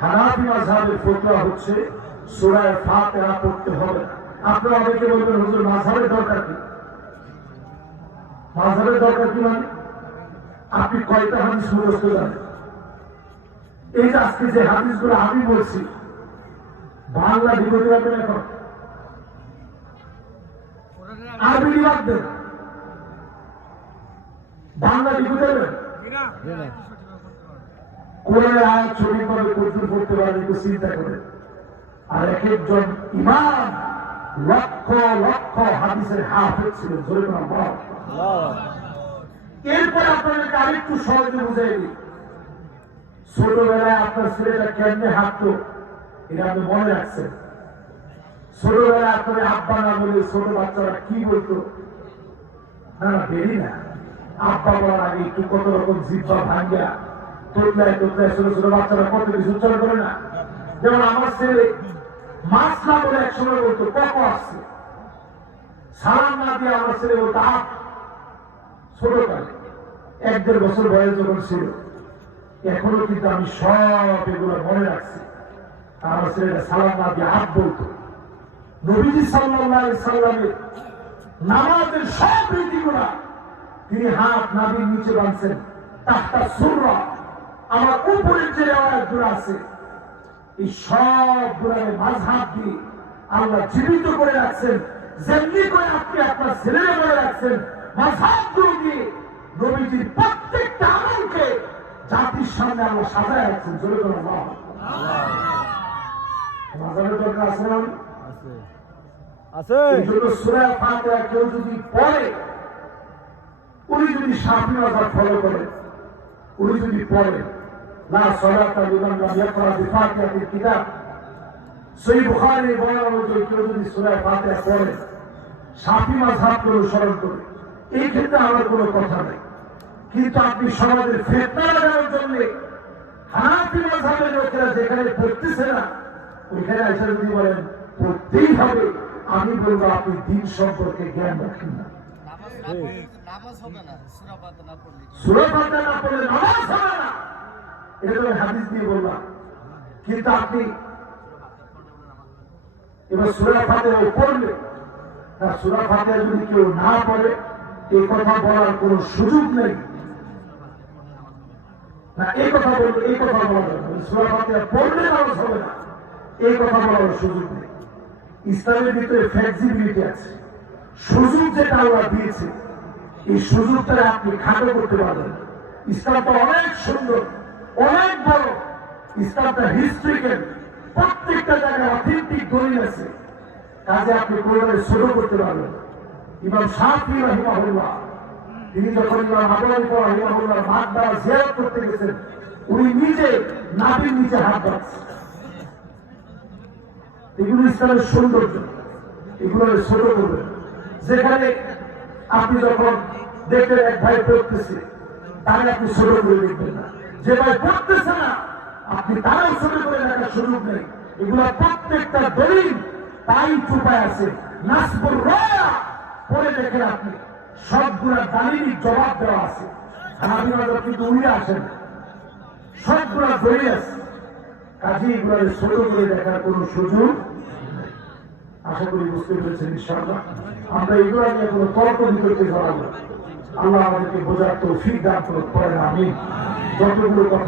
হানাফি মাযহাবের ফতোয়া হচ্ছে সূরা ফাতিহা পড়তে হবে না। আপনারা অনেকে বলবেন হুজুর মাযহাবের দরকার কি? মাযহাবের দরকার কি মানে আপনি কয়টা হাদিস মুখস্থ জানেন? এই যে আজকে যে হাদিসগুলো আমি বলছি বাংলা বিপরীত পারবেন এখন আরবি বাদ দেন, বাংলা বিপরীত পারবেন কোরআনের আয়াত সঠিকভাবে কবুল করতে পারেন একটু চিন্তা করেন। আর এক একজন ইমাম লক্ষ লক্ষ হাদিসের হাফেজ ছিলেন। জোরে বলুন আল্লাহু। এরপর আপনাদেরকে আরেকটু সহজে বুঝাই দিই, ছোটবেলায় আপনার ছেলেটা কেমনে হাঁটতো এটা আপনি মনে রাখছেন? ছোটবেলায় আপনার আব্বা না বলে ছোট বাচ্চারা কি বলতো? না না দেরি না, আব্বা বলার আগে একটু কত রকম জিব্বা ভাঙ্গা তোতলায় তোতলায় ছোট ছোট বাচ্চারা কত কিছু উচ্চারণ করে না। যেমন আমার ছেলে মাছ না বলে একসময় বলতো কক আসছে, সালাম না দিয়ে আমার ছেলে বলতো আপ। ছোটকালে 1-1.5 বছর বয়স যখন ছিল, এখনো কিন্তু আমি সব এগুলো মনে রাখছি। আমার ছেলেটা সালাম না দিয়ে আপ বলতো। নবীজি সাল্লাল্লাহু আলাইহি সাল্লামের নামাজের সব রীতিগুলা তিনি হাত নাভির নিচে বাঁধছেন তাহতা সুররা। আমার উপরের যে আয়াতগুলো আছে এই সবগুলোর মাযহাব দিয়ে আল্লাহ জীবিত করে রাখছেন। যেমনি করে আপনি আপনার ছেলেরা করে রাখছেন, মাযহাবগুলো দিয়ে নবীজির প্রত্যেকটা আমলকে জাতির সামনে আল্লাহ সাজায় রাখছেন। জোরে বলুন আল্লাহু। মাযহাবের দরকার আছে না? আছে। এই জন্য সূরা ফাতিহা কেউ যদি পড়ে, উনি যদি শাফিঈ মাযহাব ফলো করেন, উনি যদি পড়েন লা সালাতা লিমান লাম ইয়াকরা বিফাতিহাতিল কিতাব, সহিহ বুখারীর বর্ণনা অনুযায়ী কেউ যদি সূরা ফাতিহা পড়ে শাফিঈ মাযহাবকে অনুসরণ করে, এই ক্ষেত্রে আমার কোনো কথা নেই। কিন্তু আপনি সমাজের ফিতনা লাগানোর জন্য হানাফি মাযহাবের লোকেরা যেখানে পড়তেছে না ওইখানে এসে যদি বলেন পড়তেই হবে, আমি বলবো আপনি দ্বীন সম্পর্কে জ্ঞান রাখেন না। সূরা ফাতিহা না পড়লে নামাজ হবে না, এটা তো হাদিস দিয়ে বললাম। কিন্তু আপনি এবার সূরা ফাতিহা পড়লে, তার সূরা ফাতিহা যদি কেউ না পড়ে এই কথা বলার কোনো সুযোগ নেই। না এই কথা বলবে, এই কথা বলা যাবে না, সূরা ফাতিহা পড়লে নামাজ হবে না, এই কথা বলার সুযোগ নেই। ইসলামের ভিতরে ফ্লেক্সিবিলিটি আছে, সুযোগ যেটা আল্লাহ দিয়েছে এই সুযোগটা আপনি খাটো করতে পারবেন। ইসলামটা অনেক সুন্দর, অনেক বড়, ইসলামটা হিস্ট্রিক্যাল, প্রত্যেকটা জায়গায় অথেন্টিক দলিল আছে, কাজে আপনি কোরআনে ছোট করতে পারবেন। ইমাম শাফিঈ রাহিমাহুল্লাহ তিনি যখন ইমাম আবু হানিফা রাহিমাহুল্লাহর মাকবারা জিয়ারত করতে গেছেন, উনি নিজে নাভির নিচে হাত রাখছেন। এগুলো ইসলামের সৌন্দর্য, এগুলো ছোট করবেন। যেখানে আপনি যখন দেখবেন এক ভাই পড়তেছে তাহলে আপনি ছোট করে দেখবেন না, যে ভাই পড়তেছে না আপনি তারাও ছোট করে দেখার সুযোগ নেই। এগুলা প্রত্যেকটা দলিল তাই চুপায় আছে। নাসবুর রায়া পড়ে দেখেন আপনি সবগুলা দালিলিক জবাব দেওয়া আছে। হানাফি মাযহাব কিন্তু উড়ে আসেন, সবগুলা দলিল আছে, কাজে এগুলো ছোট করে দেখার কোন সুযোগ নেই। আশা করি বুঝতে পেরেছেন ইনশাআল্লাহ। আমরা এগুলো নিয়ে কোনো তর্ক বিতর্কে জড়াবো। আল্লাহ আমাদেরকে বোঝার তৌফিক দান করেন। আমিন। যতগুলো কথা